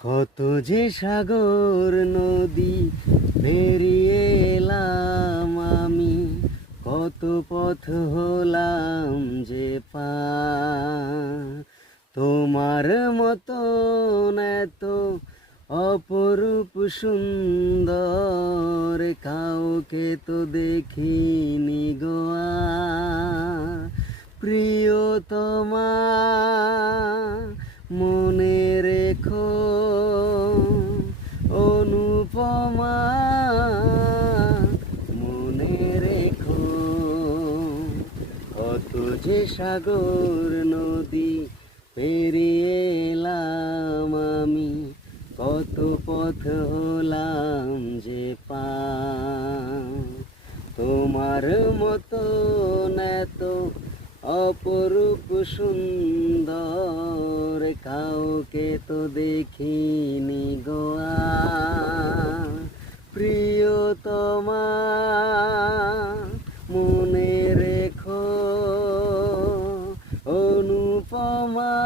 কত যে সাগর নদী পেরিয়ে এলাম আমি, কত পথ হলাম যে পার। তোমার মতন এত অপরূপ সুন্দর কাউকে তো দেখিনি গো আর। প্রিয়তমা মনে রেখো, অনুপমা মনে রেখো, কত যে সাগর নদী পেরিয়ে এলাম আমি, কত পথ হলাম যে পার। তোমার মতন এত অপরূপ সুন্দর কাউকে তো দেখিনি গো আর। প্রিয়তমা মনে রেখো, অনুপমা